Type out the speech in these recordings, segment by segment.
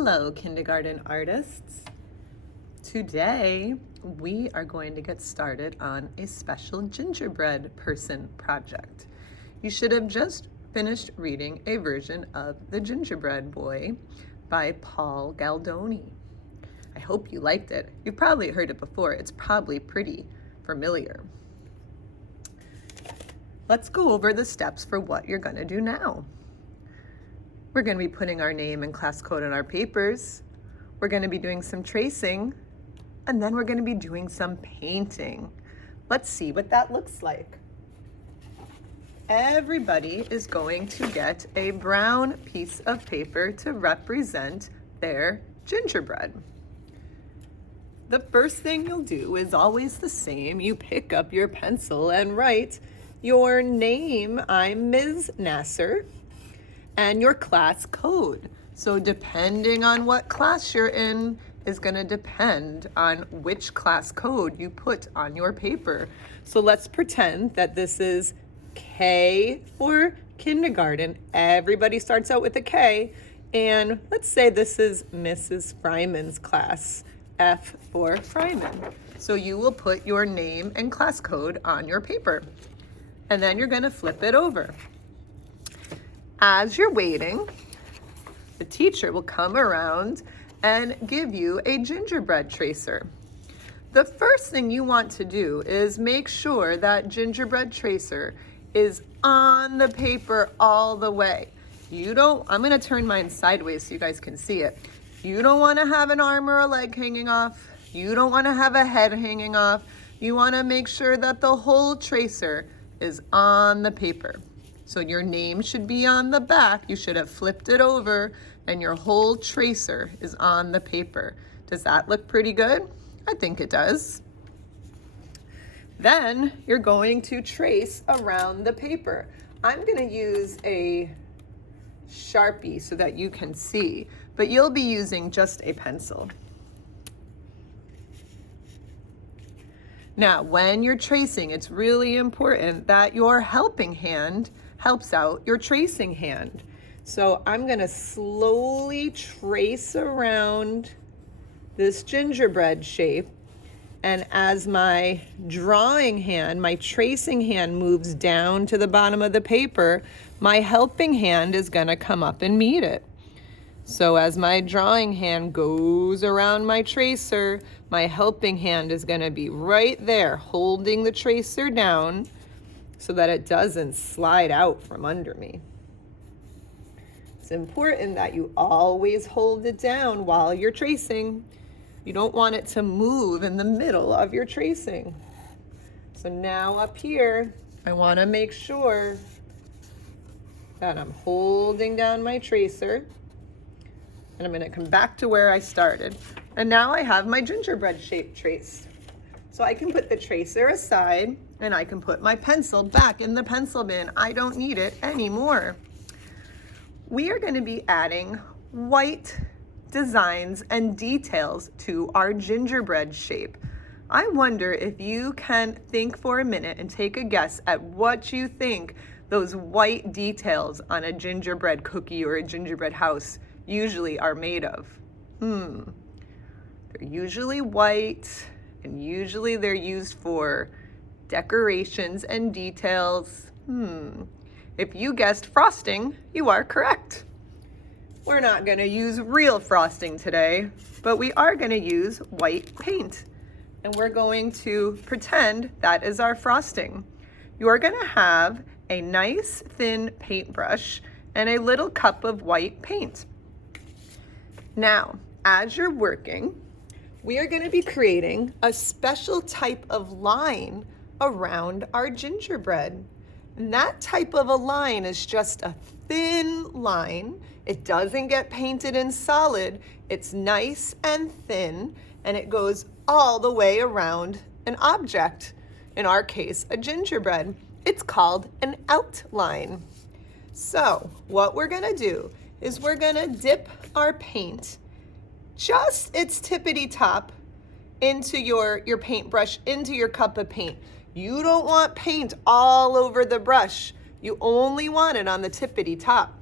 Hello, kindergarten artists. Today, we are going to get started on a special gingerbread person project. You should have just finished reading a version of The Gingerbread Boy by Paul Galdoni. I hope you liked it. You've probably heard it before. It's probably pretty familiar. Let's go over the steps for what you're going to do now. We're going to be putting our name and class code on our papers. We're going to be doing some tracing, and then we're going to be doing some painting. Let's see what that looks like. Everybody is going to get a brown piece of paper to represent their gingerbread. The first thing you'll do is always the same. You pick up your pencil and write your name. I'm Ms. Nasser. And your class code. So depending on what class you're in is going to depend on which class code you put on your paper. So let's pretend that this is K for kindergarten. Everybody starts out with a K. And let's say this is Mrs. Fryman's class, F for Fryman. So you will put your name and class code on your paper. And then you're going to flip it over. As you're waiting, the teacher will come around and give you a gingerbread tracer. The first thing you want to do is make sure that gingerbread tracer is on the paper all the way. I'm going to turn mine sideways so you guys can see it. You don't want to have an arm or a leg hanging off. You don't want to have a head hanging off. You want to make sure that the whole tracer is on the paper. So your name should be on the back. You should have flipped it over and your whole tracer is on the paper. Does that look pretty good? I think it does. Then you're going to trace around the paper. I'm going to use a Sharpie so that you can see, but you'll be using just a pencil. Now, when you're tracing, it's really important that your helping hand helps out your tracing hand. So I'm going to slowly trace around this gingerbread shape. And as my drawing hand, my tracing hand moves down to the bottom of the paper, my helping hand is going to come up and meet it. So as my drawing hand goes around my tracer, my helping hand is going to be right there holding the tracer down so that it doesn't slide out from under me. It's important that you always hold it down while you're tracing. You don't want it to move in the middle of your tracing. So now up here, I want to make sure that I'm holding down my tracer. And I'm going to come back to where I started. And now I have my gingerbread shape traced. So I can put the tracer aside and I can put my pencil back in the pencil bin. I don't need it anymore. We are going to be adding white designs and details to our gingerbread shape. I wonder if you can think for a minute and take a guess at what you think those white details on a gingerbread cookie or a gingerbread house usually are made of. They're usually white, and usually they're used for decorations and details. If you guessed frosting, you are correct. We're not going to use real frosting today, but we are going to use white paint. And we're going to pretend that is our frosting. You are going to have a nice thin paintbrush and a little cup of white paint. Now, as you're working, we are going to be creating a special type of line around our gingerbread. And that type of a line is just a thin line. It doesn't get painted in solid. It's nice and thin, and it goes all the way around an object. In our case, a gingerbread. It's called an outline. So what we're going to do is we're going to dip our paint just its tippity top into your paintbrush, into your cup of paint. You don't want paint all over the brush. You only want it on the tippity top.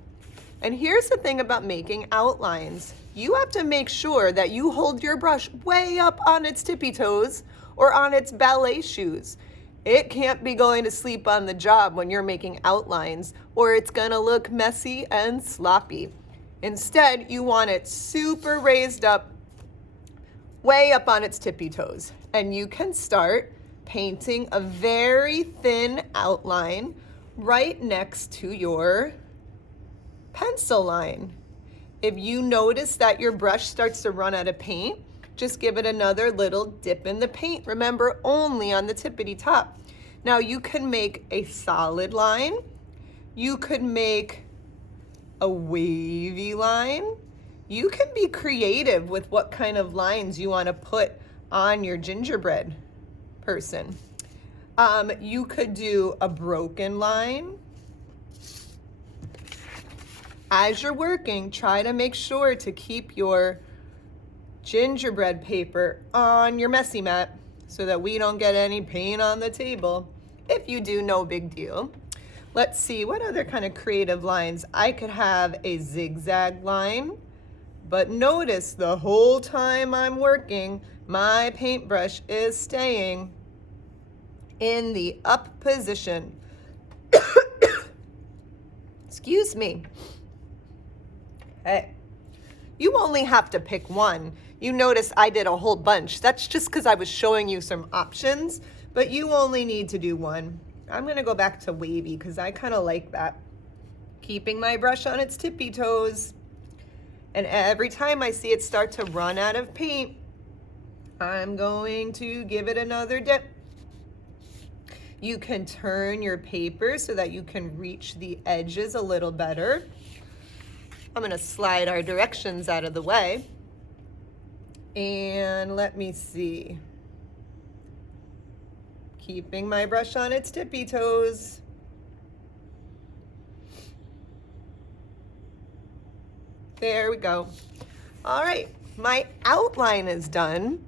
And here's the thing about making outlines. You have to make sure that you hold your brush way up on its tippy toes or on its ballet shoes. It can't be going to sleep on the job when you're making outlines, or it's gonna look messy and sloppy. Instead, you want it super raised up, way up on its tippy toes. And you can start painting a very thin outline right next to your pencil line. If you notice that your brush starts to run out of paint, just give it another little dip in the paint. Remember, only on the tippity top. Now you can make a solid line. You could make a wavy line. You can be creative with what kind of lines you want to put on your gingerbread person. You could do a broken line. As you're working, try to make sure to keep your gingerbread paper on your messy mat so that we don't get any paint on the table. If you do, no big deal. Let's see, what other kind of creative lines? I could have a zigzag line, but notice the whole time I'm working, my paintbrush is staying in the up position. Excuse me. Hey, you only have to pick one. You notice I did a whole bunch. That's just because I was showing you some options, but you only need to do one. I'm gonna go back to wavy because I kind of like that. Keeping my brush on its tippy toes. And every time I see it start to run out of paint, I'm going to give it another dip. You can turn your paper so that you can reach the edges a little better. I'm gonna slide our directions out of the way. And let me see. Keeping my brush on its tippy toes. There we go. All right, my outline is done,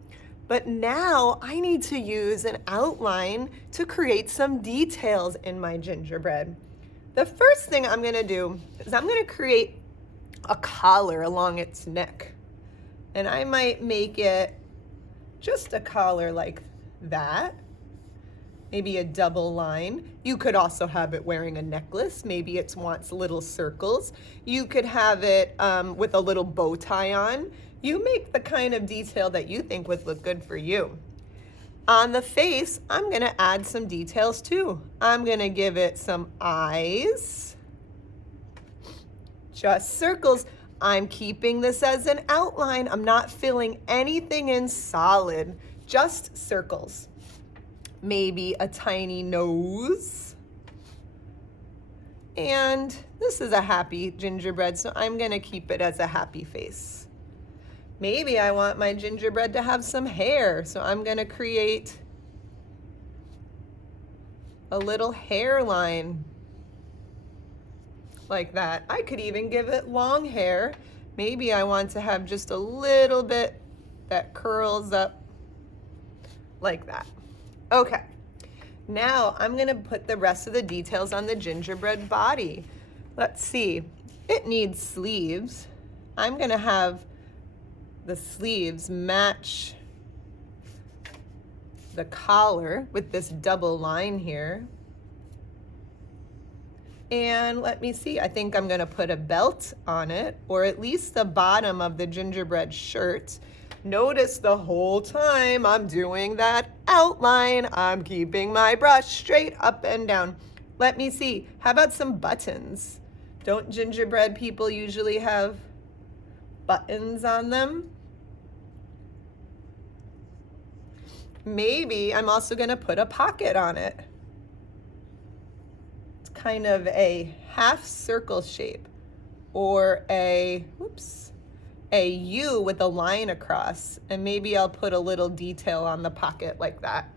but now I need to use an outline to create some details in my gingerbread. The first thing I'm gonna do is I'm gonna create a collar along its neck. And I might make it just a collar like that. Maybe a double line. You could also have it wearing a necklace. Maybe it wants little circles. You could have it with a little bow tie on. You make the kind of detail that you think would look good for you. On the face, I'm gonna add some details too. I'm gonna give it some eyes. Just circles. I'm keeping this as an outline. I'm not filling anything in solid, just circles. Maybe a tiny nose. And this is a happy gingerbread, so I'm gonna keep it as a happy face. Maybe I want my gingerbread to have some hair, so I'm gonna create a little hairline like that. I could even give it long hair. Maybe I want to have just a little bit that curls up like that. Okay, now I'm gonna put the rest of the details on the gingerbread body. Let's see, it needs sleeves. I'm gonna have the sleeves match the collar with this double line here. And let me see, I think I'm gonna put a belt on it, or at least the bottom of the gingerbread shirt. Notice the whole time I'm doing that outline, I'm keeping my brush straight up and down. Let me see, how about some buttons? Don't gingerbread people usually have buttons on them? Maybe I'm also gonna put a pocket on it. Kind of a half circle shape, or a U with a line across, and maybe I'll put a little detail on the pocket like that.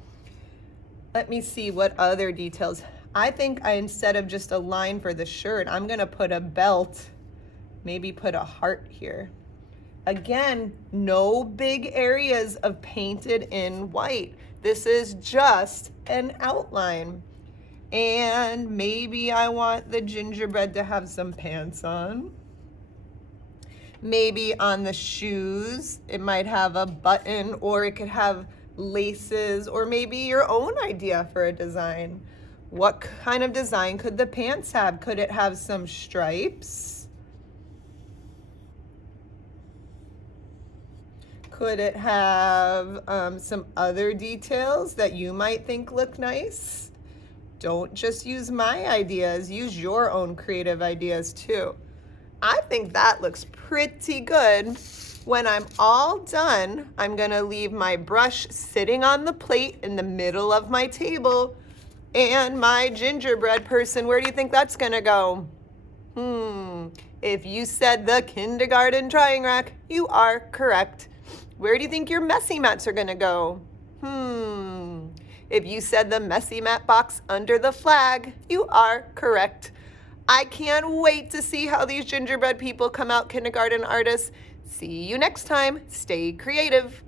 Let me see what other details. I think instead of just a line for the shirt, I'm gonna put a belt, maybe put a heart here. Again, no big areas of painted in white. This is just an outline. And maybe I want the gingerbread to have some pants on. Maybe on the shoes, it might have a button, or it could have laces, or maybe your own idea for a design. What kind of design could the pants have? Could it have some stripes? Could it have some other details that you might think look nice? Don't just use my ideas, use your own creative ideas too. I think that looks pretty good. When I'm all done, I'm gonna leave my brush sitting on the plate in the middle of my table, and my gingerbread person, where do you think that's gonna go? If you said the kindergarten drying rack, you are correct. Where do you think your messy mats are gonna go? If you said the messy mat box under the flag, you are correct. I can't wait to see how these gingerbread people come out kindergarten artists. See you next time. Stay creative.